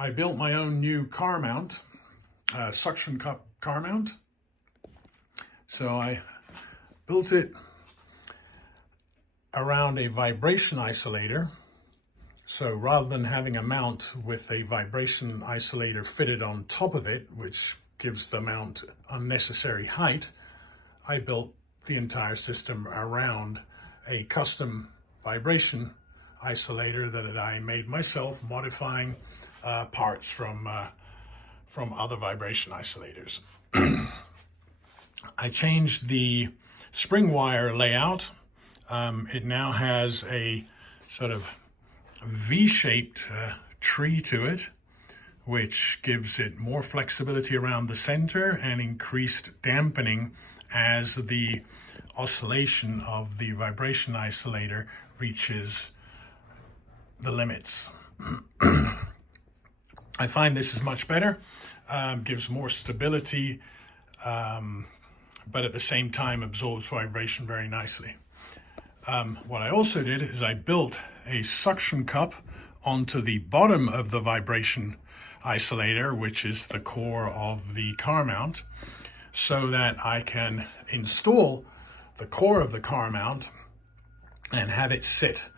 I built my own new car mount, suction cup car mount. So I built it around a vibration isolator. So rather than having a mount with a vibration isolator fitted on top of it, which gives the mount unnecessary height, I built the entire system around a custom vibration isolator that I made myself, modifying parts from other vibration isolators. I changed the spring wire layout. It now has a sort of V-shaped tree to it, which gives it more flexibility around the center and increased dampening as the oscillation of the vibration isolator reaches the limits. I find this is much better, gives more stability, but at the same time absorbs vibration very nicely. What I also did is I built a suction cup onto the bottom of the vibration isolator, which is the core of the car mount, so that I can install the core of the car mount and have it sit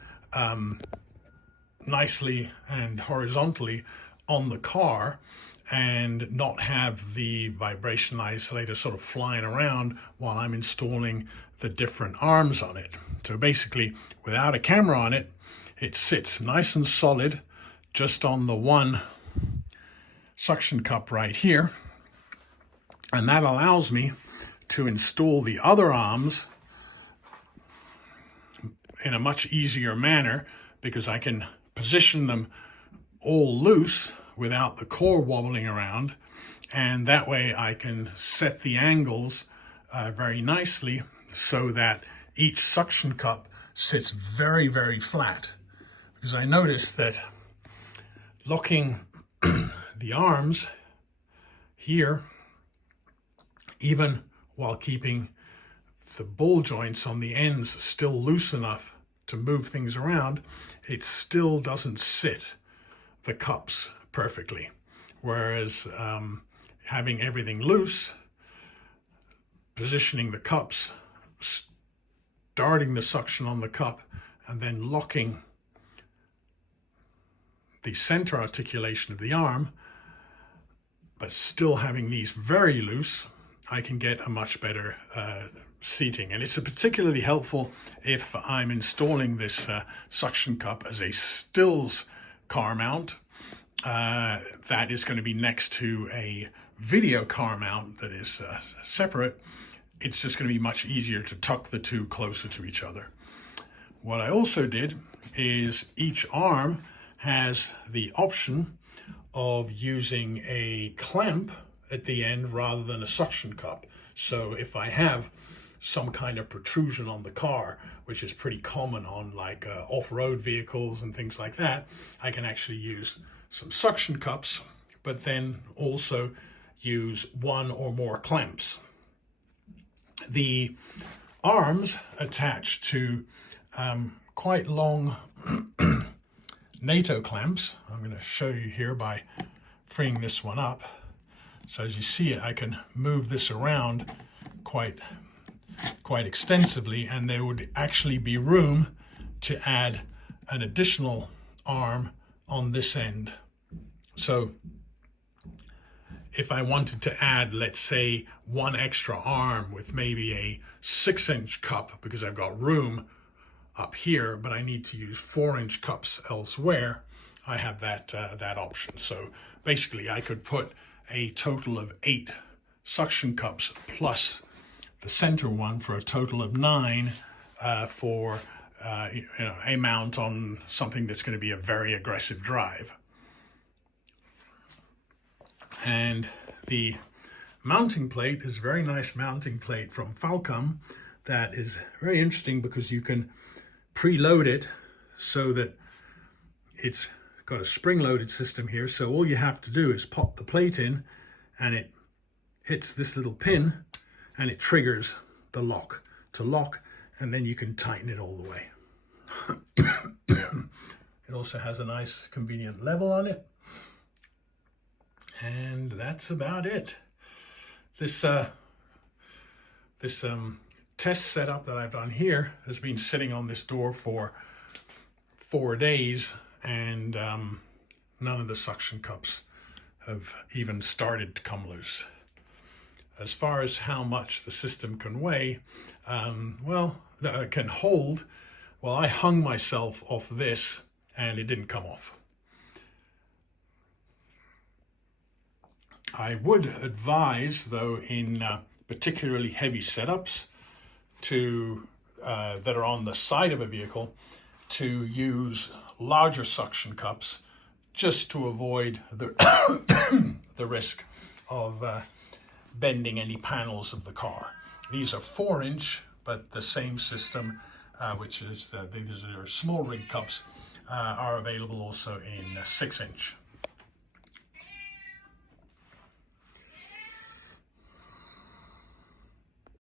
nicely and horizontally on the car and not have the vibration isolator sort of flying around while I'm installing the different arms on it. So basically, without a camera on it, it sits nice and solid just on the one suction cup right here. And that allows me to install the other arms in a much easier manner because I can position them all loose without the core wobbling around. And that way I can set the angles very nicely so that each suction cup sits very, very flat. Because I noticed that locking the arms here, even while keeping the ball joints on the ends still loose enough to move things around, it still doesn't sit the cups perfectly. Whereas having everything loose, positioning the cups, starting the suction on the cup, and then locking the center articulation of the arm, but still having these very loose, I can get a much better seating. And it's particularly helpful if I'm installing this suction cup as a stills car mount that is going to be next to a video car mount that is separate. It's just going to be much easier to tuck the two closer to each other. What I also did is each arm has the option of using a clamp at the end rather than a suction cup. So if I have some kind of protrusion on the car, which is pretty common on like off-road vehicles and things like that, I can actually use some suction cups, but then also use one or more clamps. The arms attach to quite long NATO clamps. I'm going to show you here by freeing this one up. So as you see it, I can move this around quite extensively, and there would actually be room to add an additional arm on this end. So if I wanted to add, let's say, one extra arm with maybe a 6-inch cup, because I've got room up here, but I need to use 4-inch cups elsewhere, I have that option. So basically I could put a total of 8 suction cups plus the center one for a total of 9 for a mount on something that's going to be a very aggressive drive. And the mounting plate is a very nice mounting plate from Falcom that is very interesting because you can preload it so that it's got a spring-loaded system here. So all you have to do is pop the plate in and it hits this little pin and it triggers the lock to lock, and then you can tighten it all the way. It also has a nice convenient level on it. And that's about it. This test setup that I've done here has been sitting on this door for 4 days, and none of the suction cups have even started to come loose. As far as how much the system can weigh, can hold, well, I hung myself off this and it didn't come off. I would advise, though, in particularly heavy setups that are on the side of a vehicle, to use larger suction cups just to avoid the risk of bending any panels of the car. These are 4-inch, but the same system, which is these are small rig cups, are available also in 6-inch.